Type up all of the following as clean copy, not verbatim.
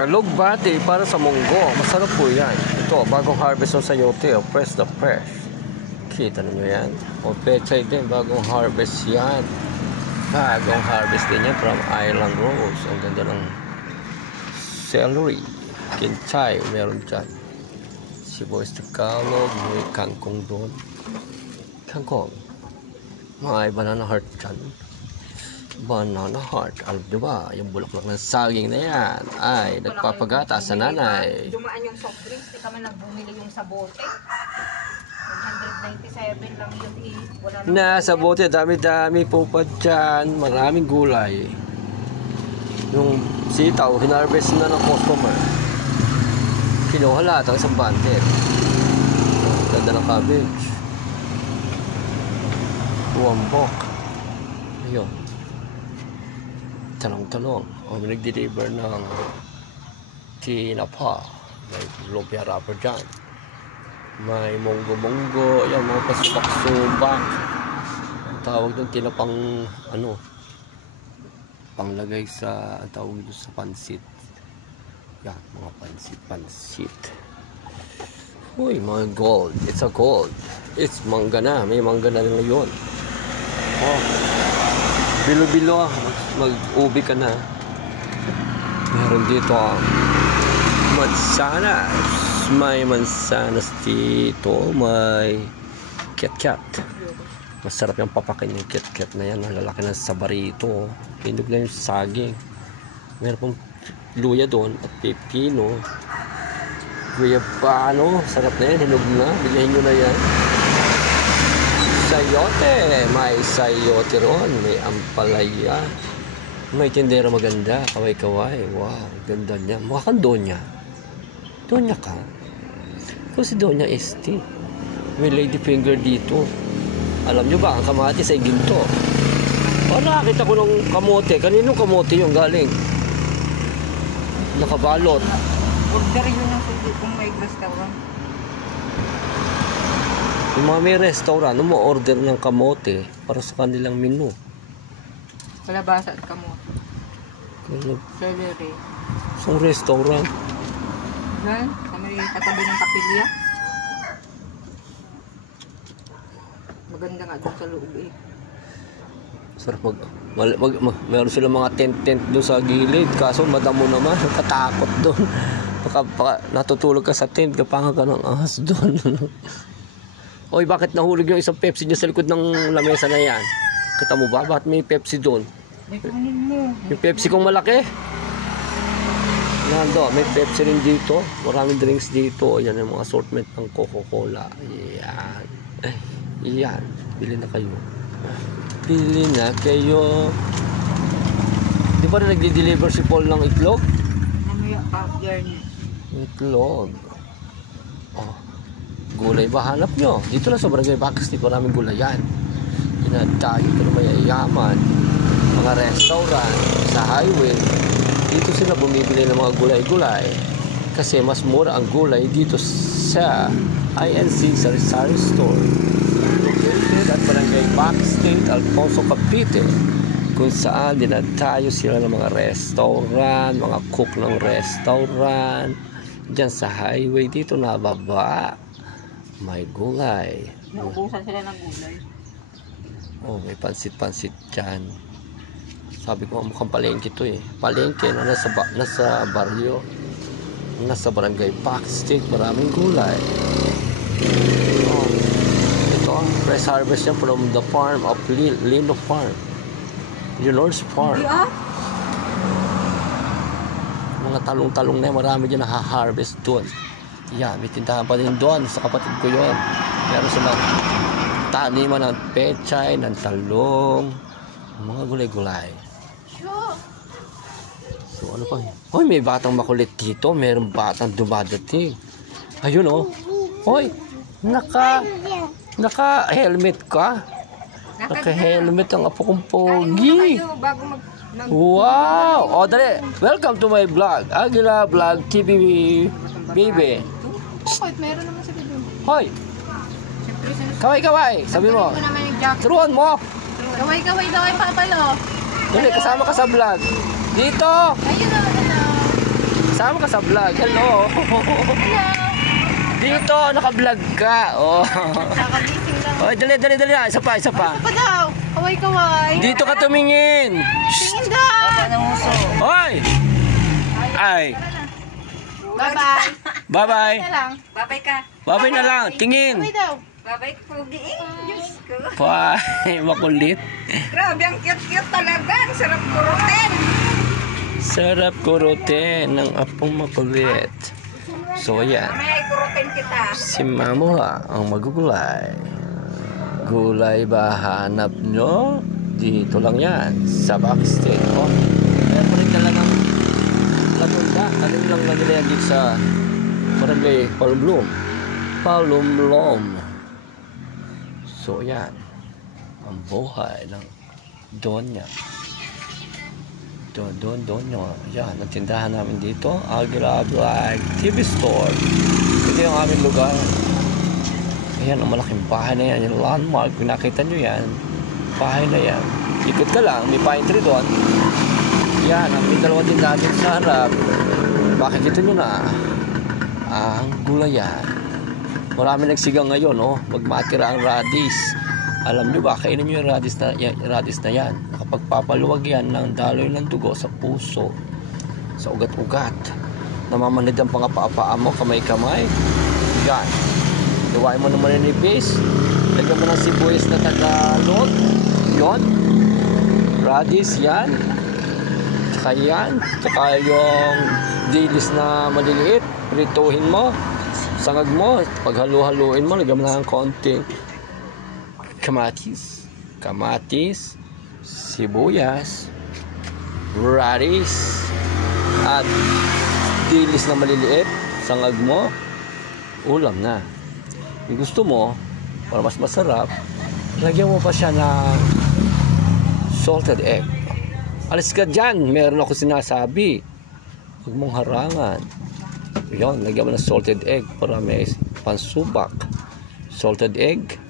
Alugbati para sa munggo. Masarap po yan. Ito, bagong harvest ng sayote. Fresh na fresh. Kita nyo yan. O pechay din, bagong harvest yan. Bagong harvest din yan from Island Rose. Ang ganda ng celery. Kinchay, meron dyan. Sibuyas na kalog. May kangkong doon. Kangkong. May banana heart dyan. Banana heart. Alam nyo ba, yung bulaklak ng saging na yan ay nagpapagata sa nanay. Dumaan yung soft drinks, di kami nagbumili yung sa bote. 197 lang yun eh. Sa bote, dami-dami po pa dyan. Maraming gulay. Yung sitaw, hinarvest na ng customer. Kinuha lahat ang isang bante. Ganda ng cabbage. Buwambok. Ayun. Talong-talong. O may nag-deliver ng tinapa. May lumpia wrapper dyan. May munggo-munggo. Ayan, mga pasubak-subak. Ang tawag doon, tinapang ano, panglagay sa, ang tawag doon sa pansit. Yan, mga pansit. Uy, mga gold. It's a gold. It's mangga na. May mangga na rin ngayon. Oh. Bilo-bilo, mag-ubi ka na. Meron dito mansanas. May mansanas dito. May ket-ket. Masarap yung papakin yung ket-ket na yan. Ang lalaki ng sabarito. Pindog na yung saging. Meron pong luya doon at pepino. Guyabano. Sarap na yan. Hinog na. Bilahin nyo na yan. Sayote, may sayote ron, may ampalaya, may tindera maganda, kaway-kaway, wow, ganda niya, mukha kang Donya ka, ikaw si Donya ST, may lady finger dito, alam nyo ba, ang kamatis ay ginto, nakakita ko ng kamote, kaninong kamote yung galing, nakabalot, order yun ng sugi kung may restaurant. Yung mga may restaurant, order ng kamote para sa kanilang menu. Kalabasa at kamote. Celery. Sa restaurant. Yan, kami katabi ng kapilya. Maganda nga doon sa loob eh. Sarap meron silang mga tent doon sa gilid. Kaso madamo naman, nakatakot doon. Baka natutulog ka sa tent, kapanga ka ng ahas doon. Oy, bakit nahulog yung isang Pepsi dyan sa likod ng lamesa na yan? Kita mo ba? Bakit may Pepsi doon? Yung Pepsi kong malaki. Nando, may Pepsi rin dito. Maraming drinks dito. Yan yung mga assortment ng Coca-Cola. Yan. Yan. Bili na kayo. Bili na kayo. Di ba rin nagdi-deliver si Paul ng itlog? Mamaya pa, journey. Itlog. Oh. Gulay ba hanap nyo? Dito lang sa Barangay Backstreet, maraming gulayan. Tayo ito na mayayaman. Mga restaurant sa highway. Dito sila bumibili ng mga gulay-gulay. Kasi mas mura ang gulay dito sa INC Sari-Sari Store. Located at Barangay Backstreet, Alfonso, Cavite. Kung saan dinatayo sila ng mga restaurant, mga cook ng restaurant. Diyan sa highway dito na baba. May gulay. Naubusan sila ng gulay. Oh, may pansit-pansit dyan. Sabi ko, mukhang palengke to eh. Palengke na nasa baryo. Nasa Barangay Backstreet. Maraming gulay. Oh, ito ang fresh harvest niya from the farm of Lino Farm. Leonor's Farm. Mga talong-talong na yan. Marami dyan nakaharvest doon. Yan, may tindahan pa din doon sa kapatid ko yun. Meron silang taniman ng pechay, ng talong, mga gulay-gulay. So ano pa? Hoy, may batang makulit dito. Meron batang dumadating. Ayun oh. Hoy, naka-helmet ka? Naka-helmet ang apo kong pogi. Wow! O, dali. Welcome to my vlog. Aguila Vlog TV Baby. Bakit? Meron naman sa video. Hoy! Kaway-kaway! Sabi mo. Turuan mo! Kaway-kaway daw ay papalo. Dali, kasama ka sa vlog. Dito! Ayun o, ano. Sama ka sa vlog. Hello. Dito, naka-vlog ka. Oh. Nakagising lang. Oh, dali. Isa pa. Ano pa daw? Kaway-kaway. Dito ka tumingin. Tingin daw. Hoy. Ay. Bye-bye. Bye-bye. Na lang. Babay ka. Bye-bye na lang. Tingin. Bye daw. Babay ka, Pogi. Diyos ko. Why, makulit. Grabe, ang cute-cute talaga. Ang sarap kurutin. Sarap kurutin ng apong makulit. So, yan. May kurutin kita. Si Mamuha ang magugulay. Gulay ba hanap nyo? Dito lang yan. Sa backstage. Oh, kaya pa rin talagang latunda. Alam lang na nila yan dito sa Barangay Palumlom. So, yan. Ang buhay ng Donya. Donya. Yan, ang tindahan namin dito. Aguila Black TV Store. Ito yung aming lugar. Ayan, ang malaking bahay na yan. Yung landmark, kung nakita nyo yan, bahay na yan. Ikot ka lang, may pine tree doon. Yan, ang may dalawang tindahan din sa harap. Makikita nyo na ang gulayan. Marami nagsigang ngayon, oh. Magmatira ang radis. Alam nyo ba, kainin nyo yung radis na yan. Nakapagpapaluwag yan ng daloy ng dugo sa puso, sa ugat-ugat. Namamanid ang pangapaa mo, kamay-kamay. Yan. Luwain mo ng maninipis. Lagyan mo ng sibuyas na tagalog. Yon. Radis yan. Tsaka yan. Tsaka yung dilis na maliliit. Prituhin mo. Sangag mo. Paghalu-haluin mo, lagyan mo ng konting kamatis, sibuyas, radis, at dilis na maliliit. Sangag mo. Ulam na. Kung gusto mo, para mas masarap, lagyan mo pa siya ng salted egg. Alis ka dyan, meron ako sinasabi. Huwag mong harangan. Yun, lagyan mo ng salted egg para may pansubak. Salted egg.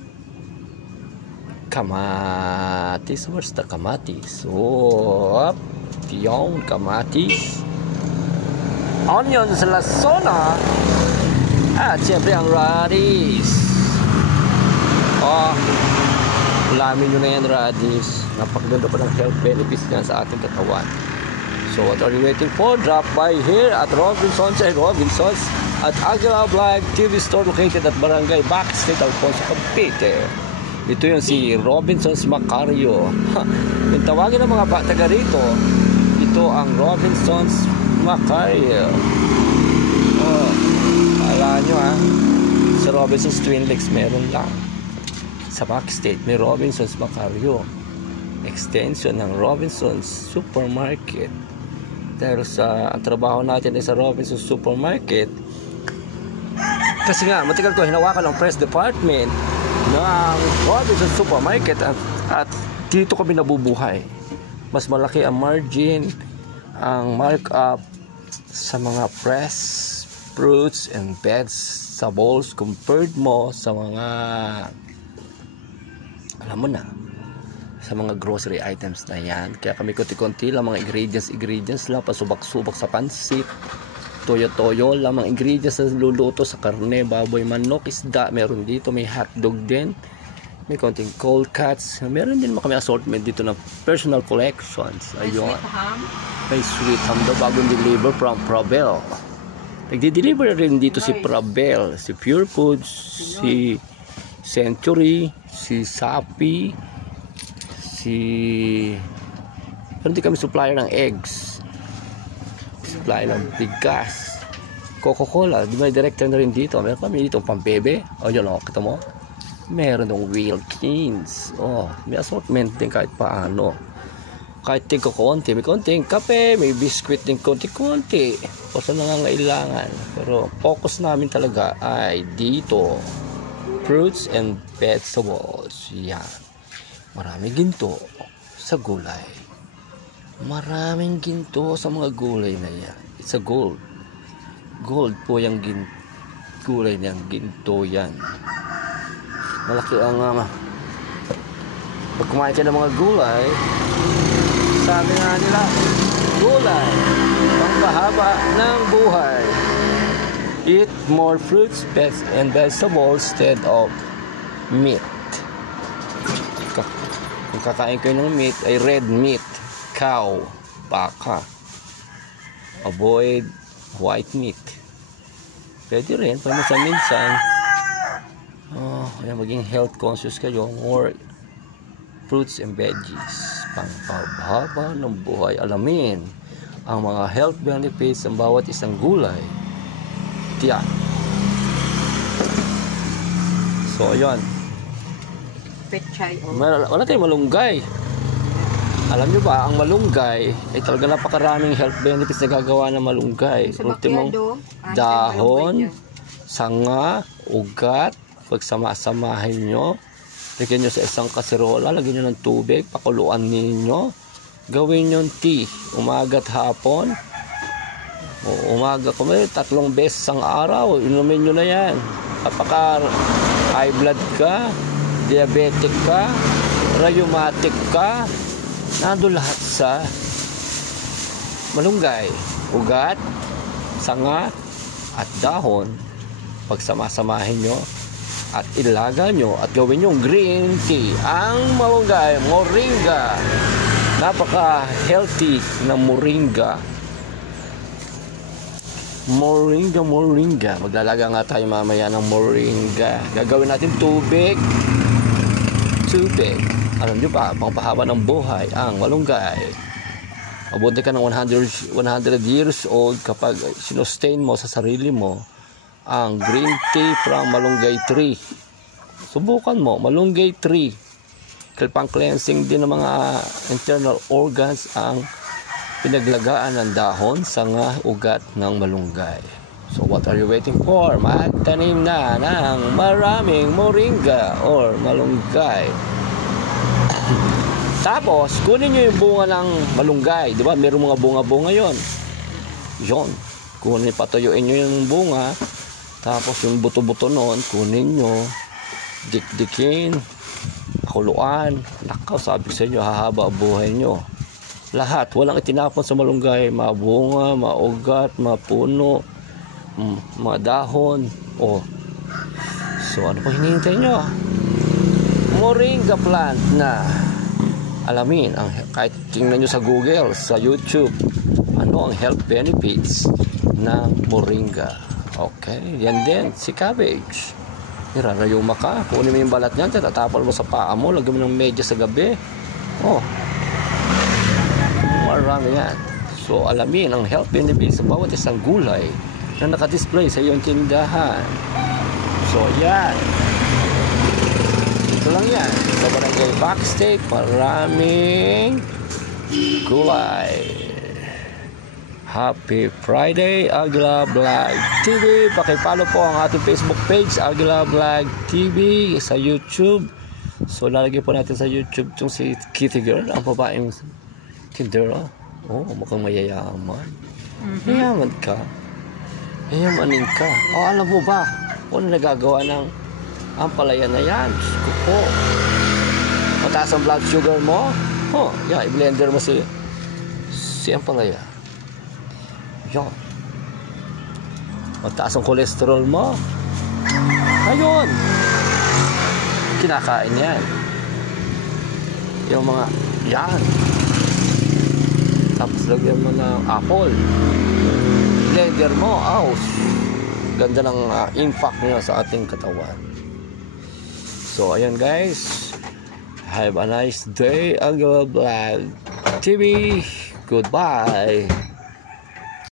Kamatis. Where's the kamatis? Oh, yung kamatis. Onions, lasona. At syempre ang radis. Oh, ulamin nyo na yan, radis. Napakaganda pa ng health benefits niyan sa ating katawan. So what are you waiting for? Drop by here at Robinson's at Aguila Black TV Store located at Barangay Backstate, Alfonso, Cavite. Ito yung si Robinson's Macario. Kung tawagin ng mga taga rito, ito ang Robinson's Macario. Oh, alam nyo ha, sa Robinson's Twin Lakes meron lang. Sa Backstate may Robinson's Macario, extension ng Robinson's Supermarket. Dahil sa ang trabaho natin ay sa Robinson's Supermarket, kasi nga matagal ko hinawakan ang press department ng Robinson's Supermarket at dito kami nabubuhay. Mas malaki ang margin, ang markup sa mga press fruits and vegetables compared mo sa mga, alam mo na, sa mga grocery items na yan. Kaya kami konti-konti lang mga ingredients lang, pasubak-subak sa pansit, toyo-toyo lang mga ingredients na luluto sa karne, baboy, manok, isda. Meron dito, may hotdog din, may konting cold cuts. Meron din kami assortment dito ng personal collections. Ayun, may sweet ham daw bagong deliver from Probel. Nagdi-deliver rin dito si Probel, si Pure Foods, si Century, si Sapi, meron din kami supplier ng eggs, supplier ng bigas, Coca-Cola. Di ba director na rin dito? Meron kami dito pambebe. O yun o, kita mo, meron ng Wilkins. Oh, may assortment din kahit paano, kahit tigko-konti. May konting kape, may biskwit din konti-konti o sa nangangailangan. Pero focus namin talaga ay dito, fruits and vegetables. Yan. Maraming ginto sa gulay. Maraming ginto sa mga gulay na yan. It's a gold. Gold po yung gulay niyan. Ginto yan. Malaki ang pag kumain ka ng mga gulay, sabi nga nila, gulay. Pangpahaba ng buhay. Eat more fruits, and vegetables instead of meat. Kung kakain kayo ng meat, ay red meat. Cow, baka. Avoid white meat. Pwede rin, paminsan-minsan. Maging health conscious kayo. More fruits and veggies. Pangpahaba ng buhay. Alamin ang mga health benefits ng bawat isang gulay. Tiyak. So, ayun. Pechay. Wala tayong malunggay. Alam nyo ba, ang malunggay ay talaga napakaraming health benefits na gagawa ng malunggay. Ultimong dahon, sanga, ugat, pagsama-samahin nyo, lagyan nyo sa isang kaserola, lagyan nyo ng tubig, pakuluan ninyo, gawin nyo tea, umaga at hapon. Umaga ko, 3 beses ang araw, inumin nyo na yan. Kapag high blood ka, diabetic ka, rheumatic ka, nandun lahat sa malunggay, ugat, sanga, at dahon. Pagsama-samahin nyo at ilaga nyo at gawin nyo green tea. Ang malunggay, moringa, napaka-healthy na moringa. Moringa. Maglalaga nga tayo mamaya ng moringa. Gagawin natin tubig. Alam nyo ba, pangpahaba ng buhay ang malunggay. Mabuti ka ng 100 years old kapag sinustain mo sa sarili mo ang green tea from malunggay tree. Subukan mo, malunggay tree. Pang cleansing din ng mga internal organs ang pinaglagaan ng dahon, sanga, ugat ng malunggay. So what are you waiting for? Magtanim na ng maraming moringa or malunggay. Tapos, kunin nyo yung bunga ng malunggay. Diba? Meron mga bunga-bunga yon. Yon. Kunin, patuyuin nyo yung bunga. Tapos, yung buto-buto nun, kunin nyo. Dik-dikin. Pakuluan. Nakaw, sabi sa inyo, hahaba buhay nyo. Lahat. Walang itinapon sa malunggay. Mabunga, maugat, mapuno, madahon. So, ano pa hinihintay nyo? Moringa plant na. Alamin, kahit tingnan nyo sa Google, sa YouTube, ano ang health benefits ng moringa. Okay, yan din, si cabbage. Nirarayuma ka, kunin mo yung balat niyan, tatapal mo sa paa mo, lagyan mo ng medyas sa gabi. Marami yan. So, alamin ang health benefits sa bawat isang gulay na nakadisplay sa iyong tindahan. So, yan. Ito lang yan. Sa Barangay Backstage, maraming gulay. Happy Friday, Aguila Vlog TV. Pakipollow po ang ating Facebook page, Aguila Vlog TV, sa YouTube. So, lalagay po natin sa YouTube itong si Kitty Girl, ang babaeng tindera. Mukhang mayayaman. Mayaman ka. Yayamanin ka. Alam mo ba kung ano nagagawa ng ampalaya na yan? Diyos ko po. Mataas ang blood sugar mo? I-blender mo si ampalaya. Yan. Mataas ang cholesterol mo? Ayun. Kinakain yan. Yung mga, yan. Tapos lagyan mo ng apple. Blender mo, ganda ng impact niya sa ating katawan. So, ayan guys. Have a nice day, Aguila Vlog TV. Goodbye.